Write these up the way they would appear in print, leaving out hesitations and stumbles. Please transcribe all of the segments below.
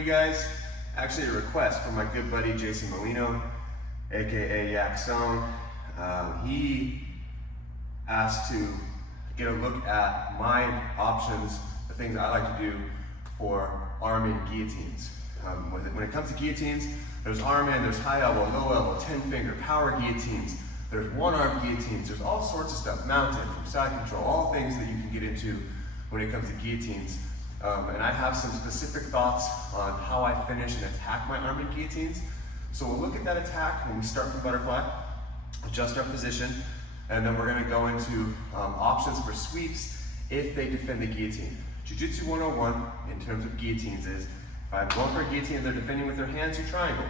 you guys. Actually a request from my good buddy Jason Molino, aka Yak Song. He asked to get a look at my options, the things I like to do for arm and guillotines. When it comes to guillotines, there's arm in, there's high elbow, low elbow, 10 finger, power guillotines, there's one arm guillotines, there's all sorts of stuff, mounted, from side control, all things that you can get into when it comes to guillotines. And I have some specific thoughts on how I finish and attack my arm and guillotines. So we'll look at that attack when we start from butterfly, adjust our position, and then we're gonna go into options for sweeps if they defend the guillotine. Jiu-Jitsu 101 in terms of guillotines is, if I'm going for a guillotine and they're defending with their hands, you triangle.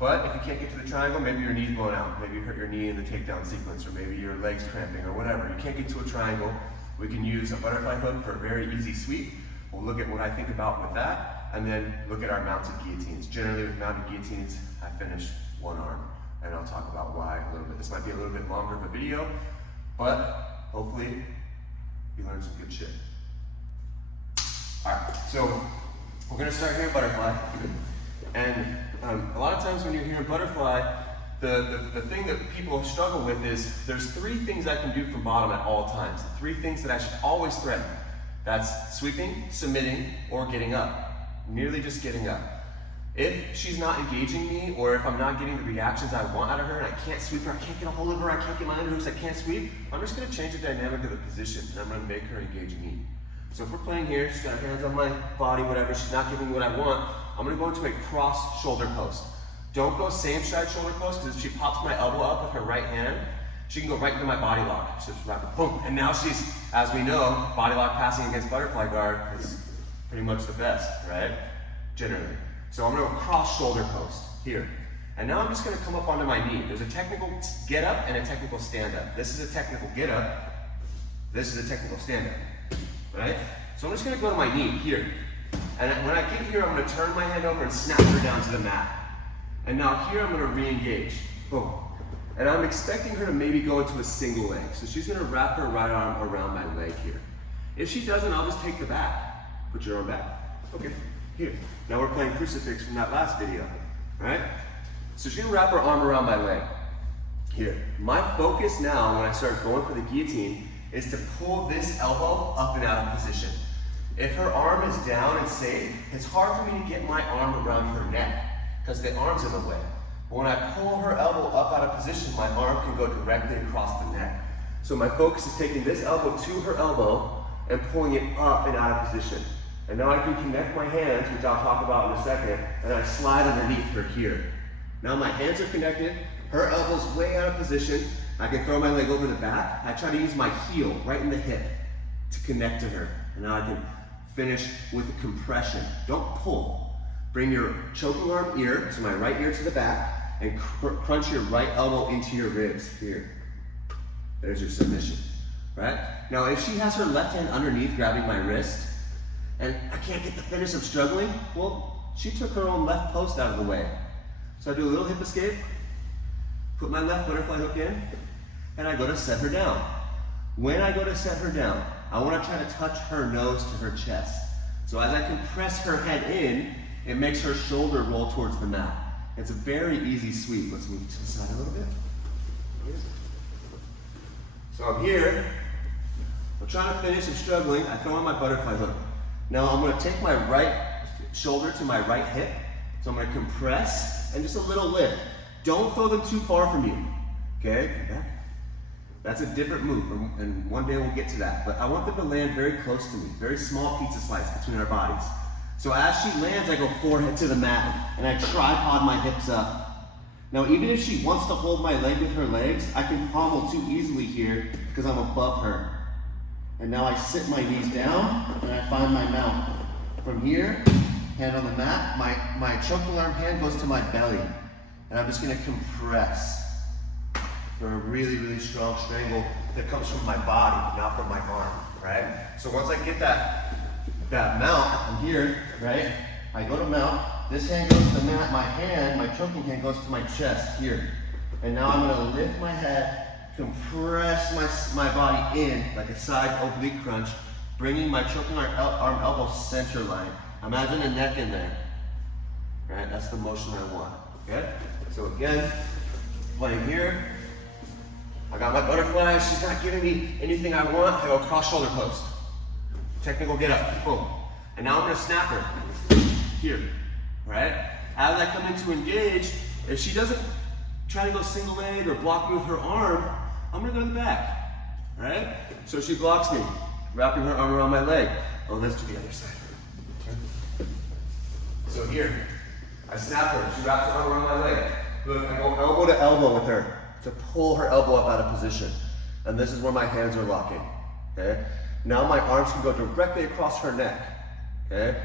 But if you can't get to the triangle, maybe your knee's blown out, maybe you hurt your knee in the takedown sequence, or maybe your leg's cramping or whatever. You can't get to a triangle, we can use a butterfly hook for a very easy sweep. We'll look at what I think about with that, and then look at our mounted guillotines. Generally with mounted guillotines, I finish one arm, and I'll talk about why a little bit. This might be a little bit longer of a video, but hopefully you learned some good shit. All right, so we're gonna start here in butterfly. And a lot of times when you're here in butterfly, the thing that people struggle with is there's three things I can do from bottom at all times. The three things that I should always threaten. That's sweeping, submitting, or getting up. Merely just getting up. If she's not engaging me, or if I'm not getting the reactions I want out of her, and I can't sweep her, I can't get a hold of her, I can't get my underhooks, I can't sweep, I'm just gonna change the dynamic of the position, and I'm gonna make her engage me. So if we're playing here, she's got her hands on my body, whatever, she's not giving me what I want, I'm gonna go into a cross shoulder post. Don't go same side shoulder post, because if she pops my elbow up with her right hand, she can go right into my body lock. So just wrap it, boom. And now she's, as we know, body lock passing against butterfly guard is pretty much the best, right? Generally. So I'm gonna go cross shoulder post here. And now I'm just gonna come up onto my knee. There's a technical get up and a technical stand up. This is a technical get up. This is a technical stand up, right? So I'm just gonna go to my knee here. And when I get here, I'm gonna turn my hand over and snap her down to the mat. And now here I'm gonna re-engage, boom. And I'm expecting her to maybe go into a single leg. So she's gonna wrap her right arm around my leg here. If she doesn't, I'll just take the back. Put your arm back. Okay, here. Now we're playing crucifix from that last video, all right? So she's gonna wrap her arm around my leg. Here. My focus now, when I start going for the guillotine, is to pull this elbow up and out of position. If her arm is down and safe, it's hard for me to get my arm around her neck because the arm's in the way. But when I pull her elbow up out of position, my arm can go directly across the neck. So my focus is taking this elbow to her elbow and pulling it up and out of position. And now I can connect my hands, which I'll talk about in a second, and I slide underneath her here. Now my hands are connected, her elbow's way out of position. I can throw my leg over the back. I try to use my heel right in the hip to connect to her. And now I can finish with a compression. Don't pull. Bring your choking arm ear, so my right ear to the back, and crunch your right elbow into your ribs here. There's your submission, right? Now if she has her left hand underneath grabbing my wrist, and I can't get the finish, I'm struggling, well, she took her own left post out of the way. So I do a little hip escape, put my left butterfly hook in, and I go to set her down. When I go to set her down, I want to try to touch her nose to her chest. So as I compress her head in, it makes her shoulder roll towards the mat. It's a very easy sweep. Let's move to the side a little bit. So I'm here, I'm trying to finish, I'm struggling, I throw in my butterfly hook. Now I'm gonna take my right shoulder to my right hip, so I'm gonna compress and just a little lift. Don't throw them too far from you, okay? Come back. That's a different move, and one day we'll get to that. But I want them to land very close to me, very small pizza slice between our bodies. So as she lands, I go forehead to the mat, and I tripod my hips up. Now even if she wants to hold my leg with her legs, I can pommel too easily here because I'm above her. And now I sit my knees down, and I find my mount. From here, hand on the mat, my choking arm hand goes to my belly. And I'm just gonna compress for a really, really strong strangle that comes from my body, not from my arm, right? So once I get that mount, I'm here, right? I go to mount, this hand goes to the mat, my choking hand goes to my chest here. And now I'm gonna lift my head, compress my body in like a side oblique crunch, bringing my choking arm elbow center line. Imagine a neck in there. right? That's the motion I want, okay? So again, playing here. I got my butterfly, she's not giving me anything I want. I go cross shoulder post. Technical get up, boom. And now I'm gonna snap her here, right? As I come in to engage, if she doesn't try to go single leg or block me with her arm, I'm gonna go to the back, right? So she blocks me, wrapping her arm around my leg. Oh, let's do the other side. So here, I snap her, she wraps her arm around my leg. Look, I go elbow to elbow with her to pull her elbow up out of position. And this is where my hands are locking, okay? Now my arms can go directly across her neck, okay?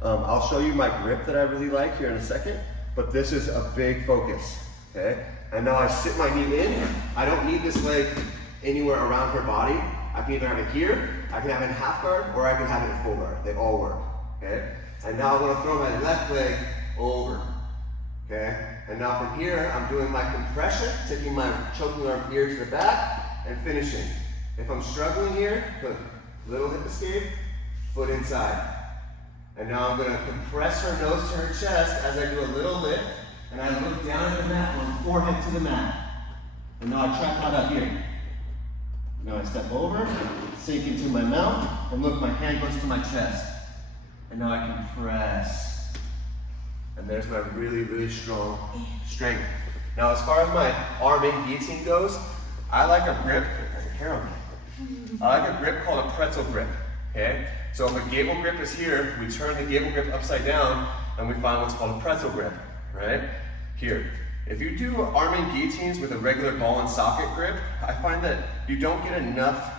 I'll show you my grip that I really like here in a second, but this is a big focus, okay? And now I sit my knee in. I don't need this leg anywhere around her body. I can either have it here, I can have it in half guard, or I can have it in full guard. They all work, okay? And now I'm gonna throw my left leg over, okay? And now from here, I'm doing my compression, taking my choking arm here to the back, and finishing. If I'm struggling here, put little hip escape, foot inside. And now I'm gonna compress her nose to her chest as I do a little lift, and I look down at the mat, from forehead to the mat. And now I tripod up here. Now I step over, sink into my mount, and look, my hand goes to my chest. And now I compress. And there's my really, really strong strength. Now, as far as my arm in guillotine goes, I like a grip. I like a grip called a pretzel grip. Okay? So if a gable grip is here, we turn the gable grip upside down, and we find what's called a pretzel grip. Right? Here. If you do arm in guillotines with a regular ball and socket grip, I find that you don't get enough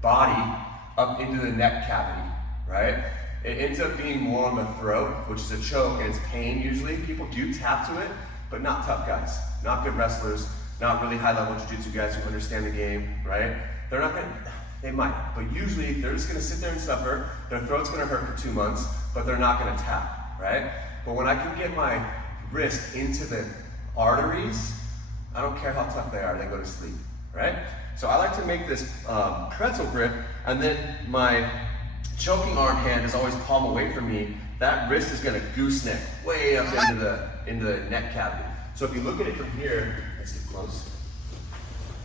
body up into the neck cavity. Right? It ends up being more on the throat, which is a choke, and it's pain usually. People do tap to it, but not tough guys, not good wrestlers, not really high-level jiu-jitsu guys who understand the game, right? They're not gonna, they might, but usually they're just gonna sit there and suffer. Their throat's gonna hurt for 2 months, but they're not gonna tap, right? But when I can get my wrist into the arteries, I don't care how tough they are, they go to sleep, right? So I like to make this pretzel grip, and then my choking arm hand is always palm away from me. That wrist is gonna gooseneck way up into the neck cavity. So if you look at it from here, let's get close.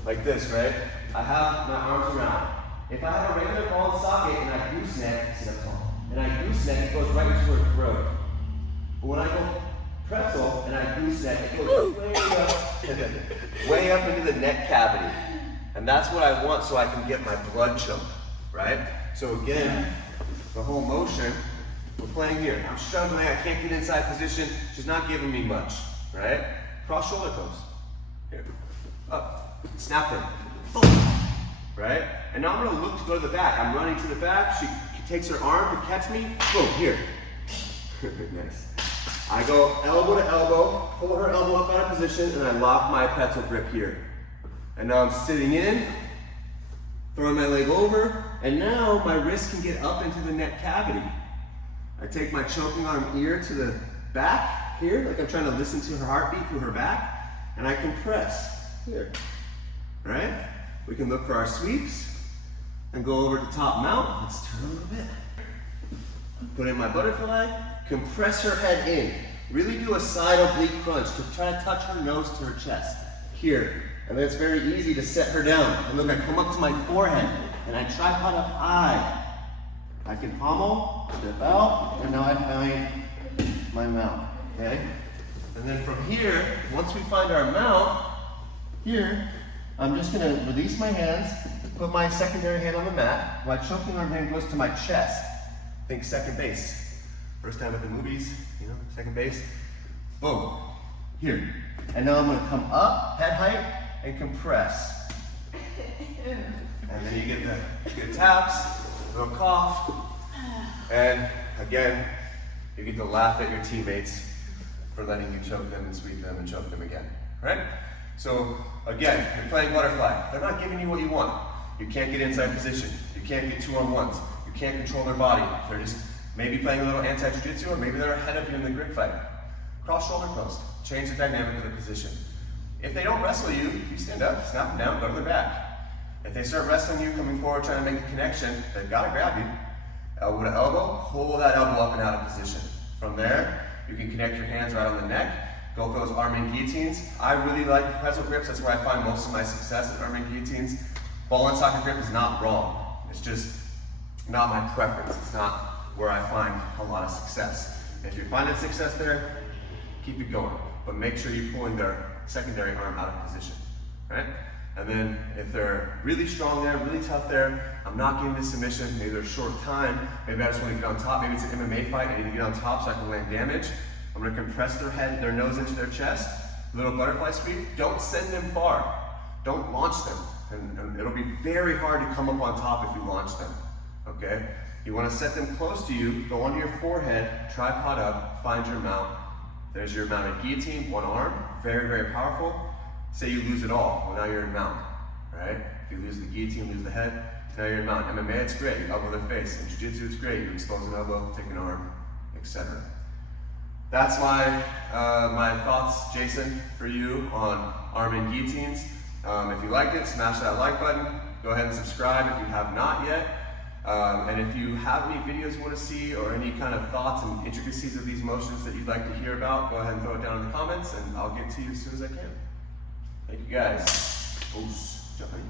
Like this, right? I have my arms around. If I have a regular ball and socket and I gooseneck, sit up tall, and I gooseneck, it goes right into her throat. But when I go pretzel and I gooseneck, it goes way up into the neck cavity. And that's what I want so I can get my blood choke, right? So again, the whole motion, we're playing here. I'm struggling, I can't get inside position. She's not giving me much, right? Cross shoulder post. Here, up, snap her, boom, right? And now I'm gonna look to go to the back. I'm running to the back, she takes her arm to catch me, boom, here. Nice. I go elbow to elbow, pull her elbow up out of position, and I lock my pretzel grip here. And now I'm sitting in, throwing my leg over, and now my wrist can get up into the neck cavity. I take my choking arm ear to the back here, like I'm trying to listen to her heartbeat through her back, and I compress here, right? We can look for our sweeps and go over to top mount. Let's turn a little bit. Put in my butterfly, compress her head in. Really do a side oblique crunch to try to touch her nose to her chest. Here. And then it's very easy to set her down. And look, I come up to my forehead and I tripod up high. I can pommel, step out, and now I find my mount, okay? And then from here, once we find our mount, here, I'm just gonna release my hands, put my secondary hand on the mat. My choking arm hand goes to my chest. Think second base. First time at the movies, you know, second base. Boom, here. And now I'm gonna come up, head height, and compress. And then you get the good taps, little cough, and again, you get to laugh at your teammates for letting you choke them and sweep them and choke them again, right? So again, you're playing butterfly. They're not giving you what you want. You can't get inside position. You can't get 2-on-1s. You can't control their body. They're just maybe playing a little anti-jiu-jitsu, or maybe they're ahead of you in the grip fight. Cross shoulder post. Change the dynamic of the position. If they don't wrestle you, you stand up, snap them down, go to their back. If they start wrestling you, coming forward, trying to make a connection, they've got to grab you. Elbow to elbow, pull that elbow up and out of position. From there, you can connect your hands right on the neck. Go for those arm in guillotines. I really like pretzel grips. That's where I find most of my success in arm in guillotines. Ball and socket grip is not wrong. It's just not my preference. It's not where I find a lot of success. If you're finding success there, keep it going. But make sure you're pulling their secondary arm out of position, right? And then if they're really strong there, really tough there, I'm not getting this submission, maybe they're short time, maybe I just want to get on top, maybe it's an MMA fight, I need to get on top so I can land damage. I'm going to compress their head, their nose into their chest, little butterfly sweep. Don't send them far. Don't launch them. And it'll be very hard to come up on top if you launch them, okay? You want to set them close to you, go onto your forehead, tripod up, find your mount. There's your mounted guillotine, one arm, very, very powerful. Say you lose it all, well now you're in mount, right? If you lose the guillotine, lose the head, now you're in mount. MMA, it's great, you elbow their face. In Jiu-Jitsu, it's great, you expose an elbow, take an arm, etc. That's my thoughts, Jason, for you on arm and guillotines. If you liked it, smash that like button. Go ahead and subscribe if you have not yet. And if you have any videos you want to see or any kind of thoughts and intricacies of these motions that you'd like to hear about, go ahead and throw it down in the comments and I'll get to you as soon as I can. Thank you guys. Jumping.